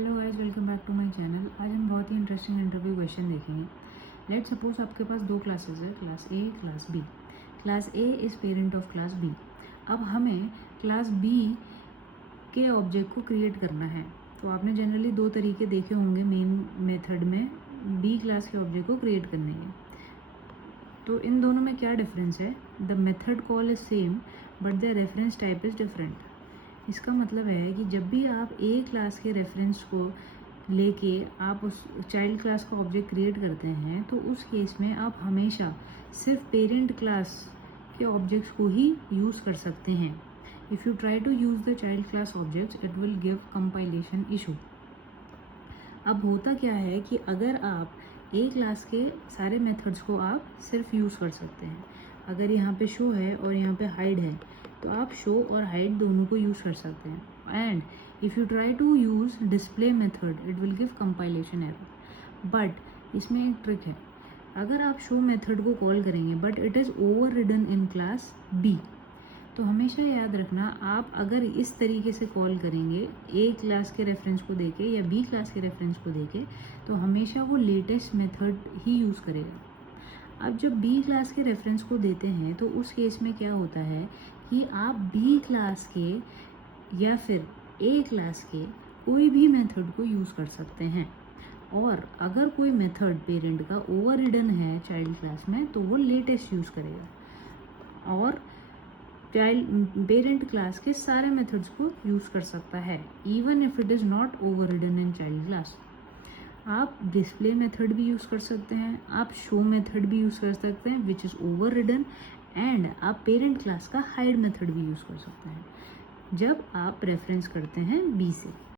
Hello guys, welcome back to my channel. आज हम बहुत ही इंटरेस्टिंग इंटरव्यू क्वेश्चन देखेंगे। लेट सपोज आपके पास दो क्लासेस है, class A, class B. Class A is parent of class B. अब हमें क्लास बी के ऑब्जेक्ट को क्रिएट करना है। तो आपने जनरली दो तरीके देखे होंगे मेन मेथड में बी क्लास के ऑब्जेक्ट को क्रिएट करने के। तो इन दोनों में क्या डिफरेंस है? The method call is same but the reference type is different. इसका मतलब है कि जब भी आप ए क्लास के रेफरेंस को लेके आप उस चाइल्ड क्लास का ऑब्जेक्ट क्रिएट करते हैं, तो उस केस में आप हमेशा सिर्फ पेरेंट क्लास के ऑब्जेक्ट्स को ही यूज़ कर सकते हैं। If you try to use the child class objects it will give compilation issue. अब होता क्या है कि अगर आप ए क्लास के सारे मेथड्स को आप सिर्फ यूज़ कर सकते हैं। अगर यहाँ पे शो है और यहाँ पे हाइड है, तो आप शो और हाइड दोनों को यूज़ कर सकते हैं। And if you try to use display method it will give compilation error. But इसमें एक ट्रिक है। अगर आप शो मेथड को कॉल करेंगे but it is overridden in class B, तो हमेशा याद रखना, आप अगर इस तरीके से कॉल करेंगे ए क्लास के रेफरेंस को देके या बी क्लास के रेफरेंस को देके, तो हमेशा वो लेटेस्ट मेथड ही यूज़ करेगा। अब जब बी क्लास के रेफरेंस को देते हैं तो उस केस में क्या होता है कि आप बी क्लास के या फिर ए क्लास के कोई भी मेथड को यूज़ कर सकते हैं। और अगर कोई मेथड पेरेंट का ओवर रिडन है चाइल्ड क्लास में, तो वो लेटेस्ट यूज़ करेगा और चाइल्ड पेरेंट क्लास के सारे मेथड्स को यूज़ कर सकता है, even if it is not over ridden in child class. आप डिस्प्ले मेथड भी यूज़ कर सकते हैं, आप शो मेथड भी यूज़ कर सकते हैं which is over ridden, and आप पेरेंट क्लास का हाइड मेथड भी यूज़ कर सकते हैं जब आप रेफरेंस करते हैं बी से।